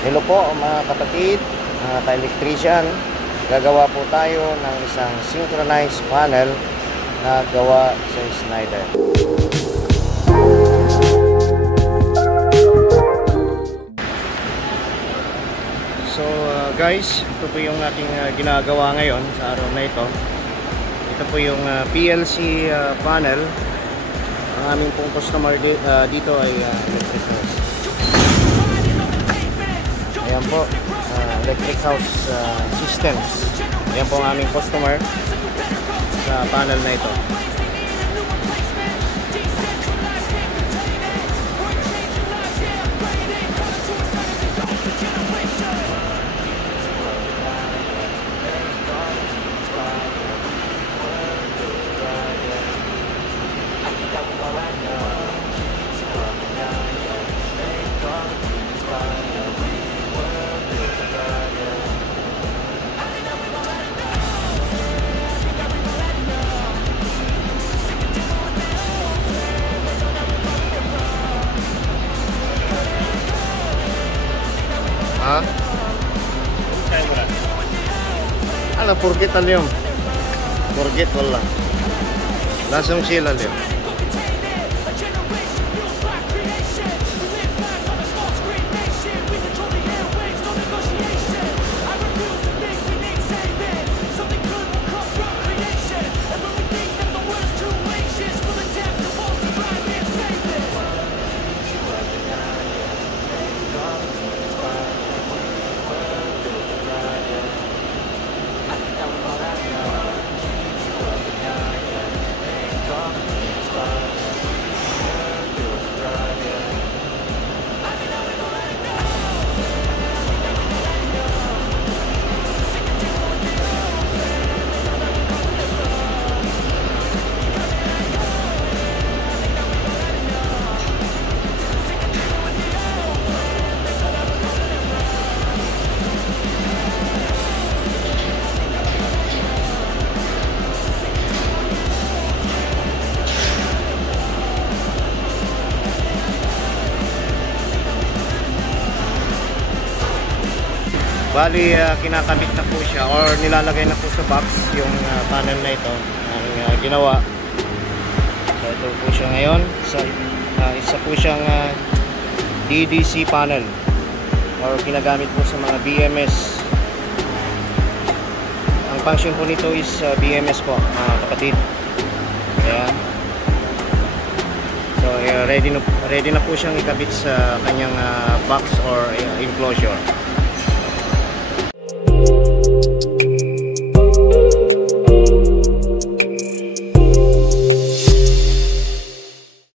Hello po mga kapatid, mga ka-electrician. Gagawa po tayo ng isang synchronized panel na gawa sa Schneider. So guys, ito po yung ating ginagawa ngayon sa araw na ito. Ito po yung PLC panel. Ang aming pong customer dito ay electric. Ayan po, electric house systems. Ayan po ang aming customer sa panel na ito. Ha? Ano, forget alyom. Forget wala. Langsung sila alyom. Bali, kinakabit na po siya or nilalagay na po sa box yung panel na ito ang ginawa. So ito po siya ngayon. Isa po siyang DDC panel or ginagamit po sa mga BMS. Ang function po nito is BMS po, kapatid. Ayan. So ready na po siyang ikabit sa kanyang box or enclosure.